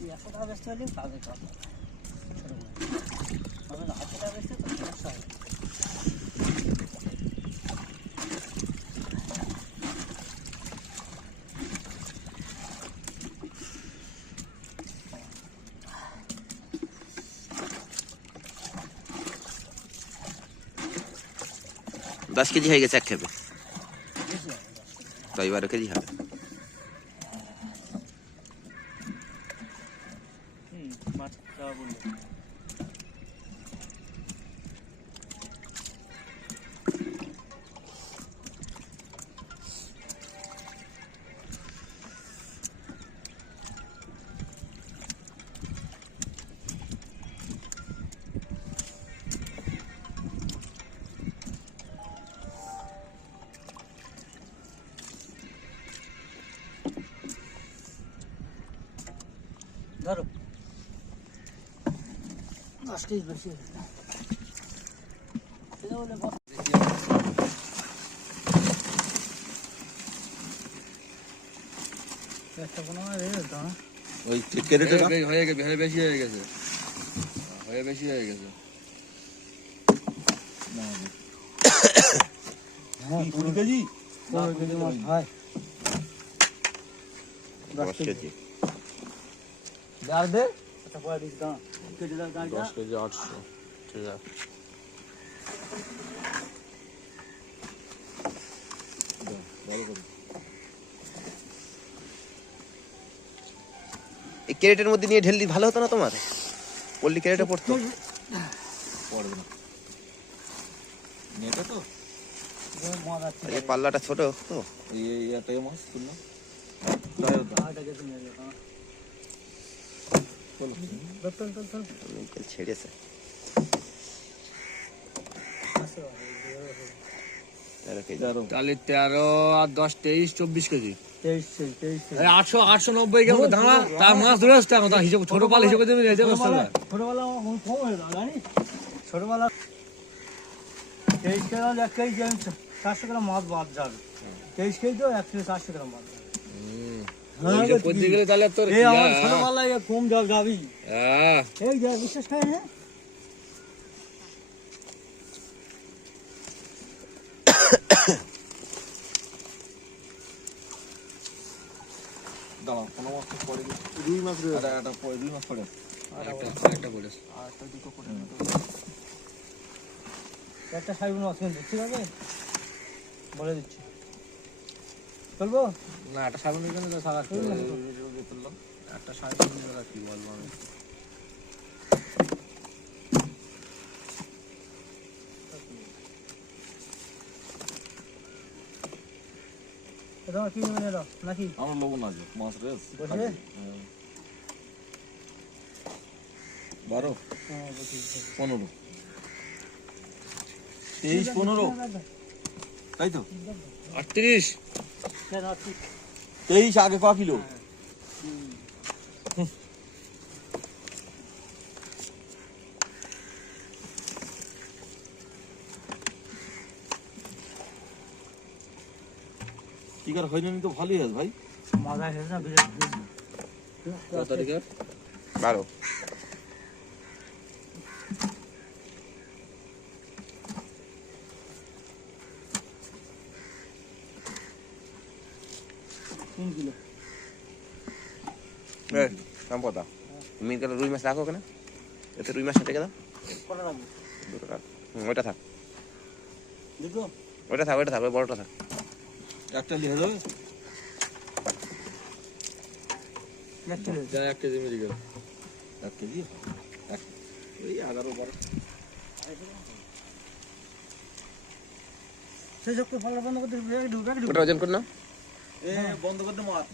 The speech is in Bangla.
100 টাকা বেচতে হলে কাজে কাজ হবে না 80 টাকা বেচতে তো সমস্যা হবে। दस केजी হয়ে গেছে এক খেপে, তাই 12 কেজি হবে। মাছটা বললো ধরো 10 কেজি বেশি একটা কোনো ওই ক্যারেটে হয়ে গেছে, বেশি হয়ে গেছে, বেশি হয়ে গেছে। হ্যাঁ 20 কেজি মাছ হয় 10 কেজি ডাল দে আচ্ছা পরে দিস দাও কেজি দাও গাড়ি 10 কেজি 800, ঠিক আছে। এই ক্যারেটের মধ্যে নিয়ে ঢেললি ভালো হতো না তোমার? পল্লি ক্যারেটে পড়তো। পড়বে না নেটা তো, মজা আছে এই পাল্লাটা ছোট তো, এই এটাই মাছ তুললাম তাই হতো। আটা কেজি নিয়ে যাও চলো চল আঙ্কেল ছেড়েছে। আসো 13 কেজি। তাহলে 13 আর 10 23 24 কেজি। 23 890 কেজি দাঁড়া, তার মাছ ধরে আসতে আমার হিসাব ছোট পাল হিসাবে দেবে এই যে ছোটবেলা কম হয়ে গেল জানি ছোটবেলা 23 গ্রাম 1 কেজি 400 গ্রাম মাছ বাদ যাবে 23 কেজি তো 1 কেজি 400 গ্রাম বাদ যাবে করতে গেলে তাহলে তোর এই আমার ছোটবেলায় কম যাবি হ্যাঁ এই যা বিশ্বাস করে হ্যাঁ দাঁড়া কোনো মাছ পড়ে গেছে, রুই মাছ রয়েছে, একটা পড়ে রুই মাছ পড়ে একটা পড়েছে আর একটা দুটো পড়ে একটা সাইবুন মাছ কিন্তু ঠিক আছে বলে দিচ্ছি চলবো না, একটা সাবান এখানে তো সারা তুললাম, একটা সাবান নিয়ে কি বলবো আমি। এটা কি নিয়ে নাও নাকি আমার লবণ আছে মাছ রেস বসে 12 হ্যাঁ বসে 15 23 15 তাই তো 38 কেন ঠিক 23 আগে কয় কিলো? ঠিক আর হয়নি তো ভালোই আছে ভাই। মজা হয়েছে না বিরাট কত তারিখের 12। কিলো নাম কথা তুমি গেলে রুই মাছ রাখো কেন? এতে রুই মাছটা রেখে দাও। কত লাগবে দুটো রাখ। ওইটা থাক, দুটো ওইটা থাক, ওইটা থাক, ওই বড়টা থাক। একটা লিখে দেবে এক কিলো যা 1 কেজি মিলে গেল 1 কেজি ওই 11 12 সেই সব ভালো বন্ধ করতে ব্যাগ ওটা ওজন কর না। এ বন্ধ করতে মার